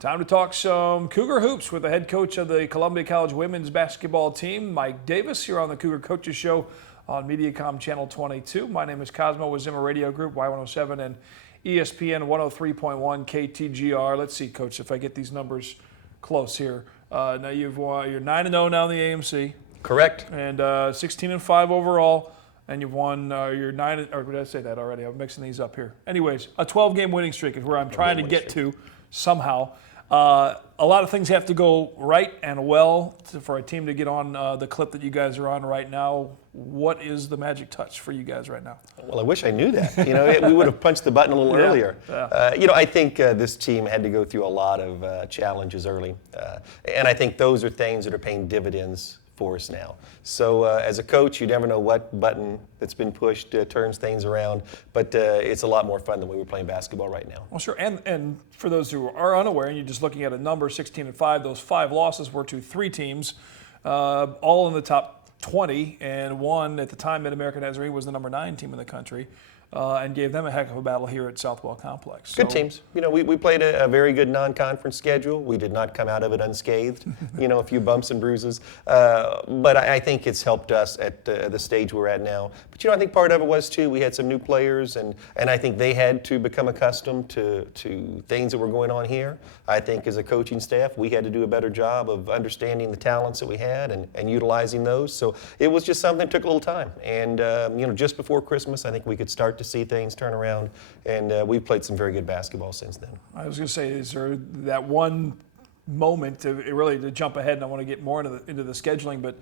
Time to talk some Cougar hoops with the head coach of the Columbia College women's basketball team, Mike Davis, here on the Cougar Coaches Show on Mediacom Channel 22. My name is Cosmo with Zimmer Radio Group, Y107 and ESPN 103.1 KTGR. Let's see, Coach, if I get these numbers close here. Now you're 9-0 now in the AMC. Correct. And 16-5 overall. And you've won your 9, or did I say that already? I'm mixing these up here. Anyways, a 12-game winning streak is where I'm trying to get to somehow. A lot of things have to go right and well for a team to get on the clip that you guys are on right now. What is the magic touch for you guys right now? Well, I wish I knew that. We would have punched the button a little earlier. Yeah. I think this team had to go through a lot of challenges early. And I think those are things that are paying dividends for us now. So as a coach, you never know what button that's been pushed turns things around, but it's a lot more fun than we were playing basketball right now. Well, sure, and for those who are unaware, and you're just looking at a number, 16-5, those 5 losses were to 3 teams, all in the top 20, and one at the time, Mid-America Nazarene was the number 9 team in the country. And gave them a heck of a battle here at Southwell Complex. Good teams. We played a very good non-conference schedule. We did not come out of it unscathed. A few bumps and bruises. But I think it's helped us at the stage we're at now. But I think part of it was too, we had some new players, and I think they had to become accustomed to things that were going on here. I think as a coaching staff, we had to do a better job of understanding the talents that we had and utilizing those. So it was just something that took a little time. And just before Christmas, I think we could start to see things turn around, and we've played some very good basketball since then. I was going to say, is there that one moment to jump ahead, and I want to get more into the scheduling, but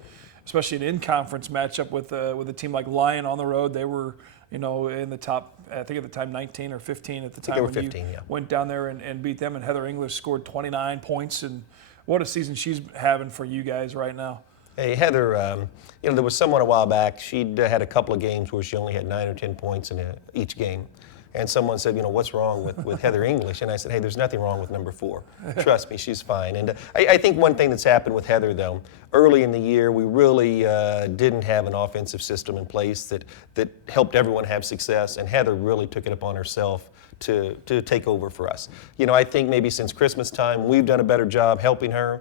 especially an in-conference matchup with a team like Lyon on the road. They were in the top, I think at the time 19 or 15 at the time. They were 15, yeah. Went down there and beat them, and Heather English scored 29 points, and what a season she's having for you guys right now. Hey, Heather, there was someone a while back, she'd had a couple of games where she only had 9 or 10 points in each game. And someone said, what's wrong with Heather English? And I said, hey, there's nothing wrong with number 4. Trust me, she's fine. And I think one thing that's happened with Heather, though, early in the year, we really didn't have an offensive system in place that helped everyone have success. And Heather really took it upon herself to take over for us. I think maybe since Christmas time, we've done a better job helping her.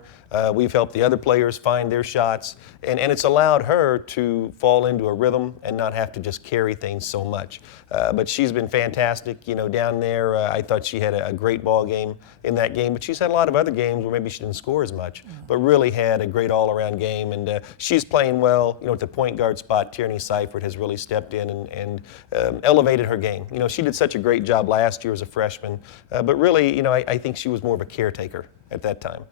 We've helped the other players find their shots, and it's allowed her to fall into a rhythm and not have to just carry things so much. But she's been fantastic. Down there, I thought she had a great ball game in that game, but she's had a lot of other games where maybe she didn't score as much, but really had a great all-around game, and she's playing well. At the point guard spot, Tierney Seifert has really stepped in and elevated her game. She did such a great job last year as a freshman, but really, I think she was more of a caretaker at that time.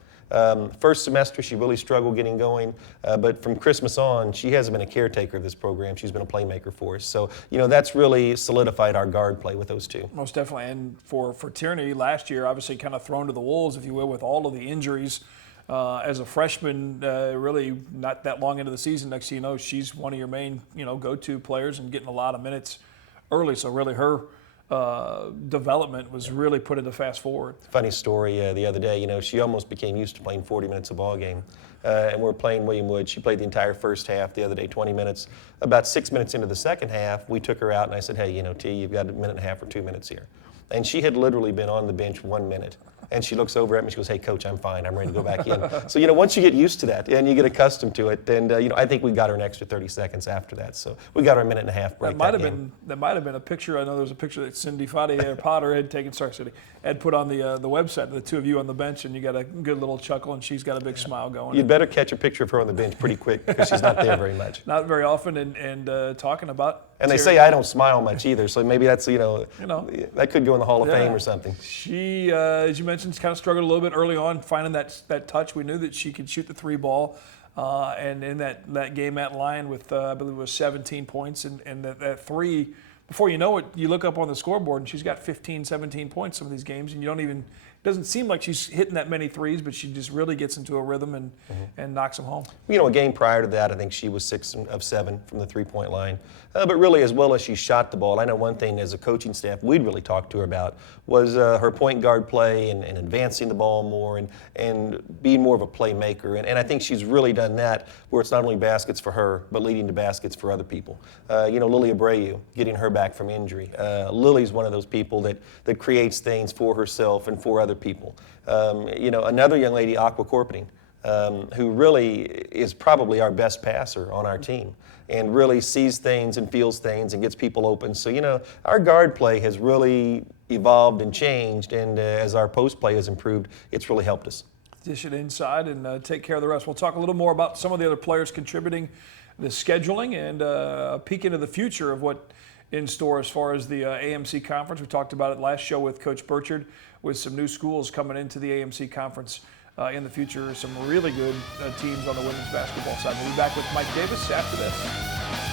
First semester, she really struggled getting going, but from Christmas on, she hasn't been a caretaker of this program. She's been a playmaker for us. So, that's really solidified our guard play with those two. Most definitely. And for Tierney, last year, obviously kind of thrown to the wolves, if you will, with all of the injuries. As a freshman, really not that long into the season, next thing you know, she's one of your main, go-to players and getting a lot of minutes early. So really her development was really put into fast forward. Funny story the other day, she almost became used to playing 40 minutes a ball game. And we're playing William Wood. She played the entire first half the other day, 20 minutes. About 6 minutes into the second half, we took her out and I said, hey, T, you've got a minute and a half or 2 minutes here. And she had literally been on the bench 1 minute. And she looks over at me, she goes, hey, Coach, I'm fine. I'm ready to go back in. So, once you get used to that and you get accustomed to it, and, I think we got her an extra 30 seconds after that. So we got her a minute and a half break. That might have been a picture. I know there was a picture that Cindy Potter had taken, had put on the website, the two of you on the bench, and you got a good little chuckle, and she's got a big smile going. You'd better catch a picture of her on the bench pretty quick because she's not there very much. Not very often, and talking about. And they say I don't smile much either, so maybe that's, that could go in the Hall of Fame or something. She, as you mentioned, kind of struggled a little bit early on finding that touch. We knew that she could shoot the 3 ball, and in that game at Lyon with, I believe it was 17 points, and that 3, before you know it, you look up on the scoreboard and she's got 15, 17 points some of these games, and it doesn't seem like she's hitting that many threes, but she just really gets into a rhythm and knocks them home. A game prior to that, I think she was 6 of 7 from the 3-point line. But really, as well as she shot the ball, I know one thing as a coaching staff we'd really talked to her about was her point guard play and advancing the ball more and being more of a playmaker. And I think she's really done that where it's not only baskets for her, but leading to baskets for other people. Lily Abreu, getting her back from injury. Lily's one of those people that creates things for herself and for other other people. Another young lady, Aqua Corpening, who really is probably our best passer on our team and really sees things and feels things and gets people open. So, our guard play has really evolved and changed, and as our post play has improved, it's really helped us. Dish it inside and take care of the rest. We'll talk a little more about some of the other players contributing, the scheduling, and a peek into the future of what in store as far as the AMC conference. We talked about it last show with Coach Burchard, with some new schools coming into the AMC conference in the future. Some really good teams on the women's basketball side. We'll be back with Mike Davis after this.